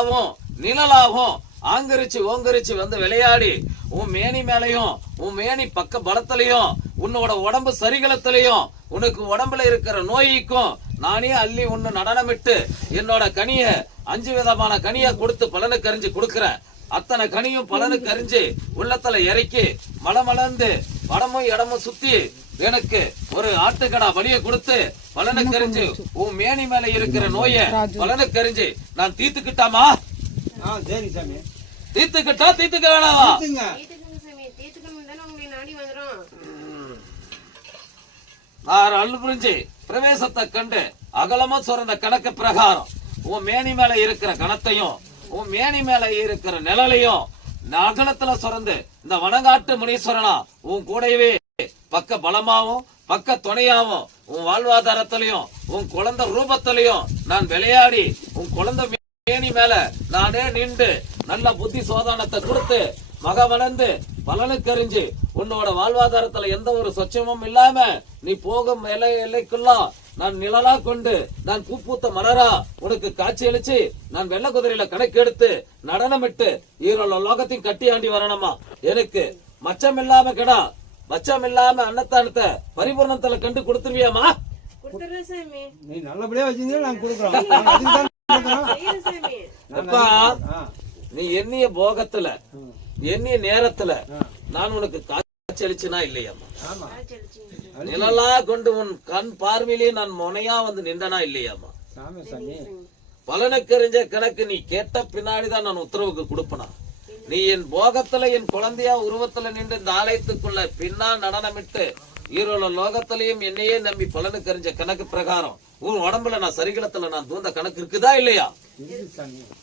ஒளியாவும் நிழலாவும் ஆங்கரிச்சு ஓங்கரிச்சு வந்து விளையாடி உன் மேனி மேலையும் உன் மேனி பக்க பலத்திலையும் உன்னோட உடம்பு சரிகளத்திலையும் உனக்கு உடம்புல இருக்கிற நோய்க்கும் நானே அள்ளி ஒண்ணு நடனமிட்டு என்னோட கனிய 5 விதமான கனிய கொடுத்து பலனுக்கு அறிஞ்சு கொடுக்கிறேன். அத்தனை கனியும் பலனுக்கு அறிஞ்சு உள்ளத்துல இறக்கி மலமலர்ந்து வடமும் இடமும் சுத்தி எனக்கு ஒரு ஆட்டுக்கடா வலிய கொடுத்து பலனுக்கு அறிஞ்சு உன் மேனி மேல இருக்கிற நோய பலனுக்கு அறிஞ்சு நான் தீர்த்துக்கிட்டாமா? தீர்த்துக்கிட்டா தீர்த்துக்க வேணாவா? புரிஞ்சு பிரவேசத்தை கண்டு அகலமா சுரந்த கணக்கு பிரகாரம் உன் மேனி மேல இருக்கிற கணத்தையும் உன் மேனி மேல இருக்கிற நிழலையும் அகலத்துல சுரந்து இந்த வனங்காட்டு முனீஸ்வரனா உன் கூடவே பக்க பலமாவும் பக்க துணையாவும் உன் வாழ்வாதாரத்திலையும் உன் குழந்தை ரூபத்திலையும் நான் விளையாடி உன் குழந்தை மேனி மேல நானே நின்று நல்ல புத்தி சோதானத்தை கொடுத்து மக வளர்ந்து பலனுக்கு அறிஞ்சு உன்னோட வாழ்வாதாரத்துல எந்த ஒரு சொச்சமும் இல்லாம நீ போகும் எல்லைக்குள்ளாம் நான் நிழலா கொண்டு நான் பூப்பூத்த மலரா உனக்கு காட்சி அளிச்சு நான் வெள்ள குதிரையில கணக்கு எடுத்து நடனமிட்டு ஈரோட லோகத்தையும் கட்டி ஆண்டி வரணுமா? எனக்கு மச்சம் இல்லாம கிடா மச்சம் இல்லாம அன்னத்தானத்தை பரிபூர்ணத்துல கண்டு கொடுத்துருவியாமா? நீ நல்லபடியா வச்சிருந்தா நான் கொடுக்குறோம். நீ எண்ணிய போகத்துல எண்ணிய நேரத்துல நான் உனக்கு காட்சி அளிச்சுனா இல்லையாமா? நிழலா கொண்டு உன் கண் பார்வையிலேயே நான் முனையா வந்து நின்றனா இல்லையாமா? பலனுக்கு அறிஞ்ச கணக்கு நீ கேட்ட பின்னாடிதான் நான் உத்தரவுக்கு கொடுப்பனா? நீ என் போகத்துல என் குழந்தையா உருவத்துல நின்று இந்த ஆலயத்துக்குள்ள பின்னா நடனமிட்டு ஈரோல லோகத்திலையும் என்னையே நம்பி பலனுக்கு அறிஞ்ச கணக்கு பிரகாரம் உன் உடம்புல நான் சரிகளத்துல நான் தூந்த கணக்கு இருக்குதா இல்லையா?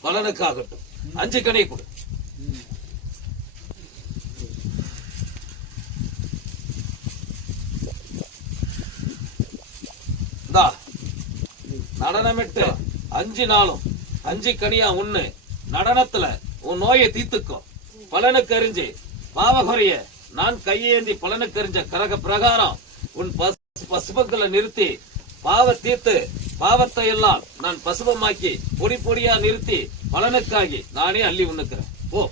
பலனுக்காகட்டும் 5 கனி கொடு. நடனமிட்டு 5 நாளும் 5 கனியா உண்ணு நடனத்துல உன் நோயை தீர்த்துக்கும். பலனுக்கு அறிஞ்சு பாவகுறைய நான் கையேந்தி பலனுக்கு அறிஞ்ச கரக பிரகாரம் உன் பசுபங்களை நிறுத்தி பாவ தீர்த்து பாவத்தை எல்லாம் நான் பசுபமாக்கி பொடி பொடியா நிறுத்தி பலனுக்காகி நானே அள்ளி உண்ணுக்கிறேன். ஓ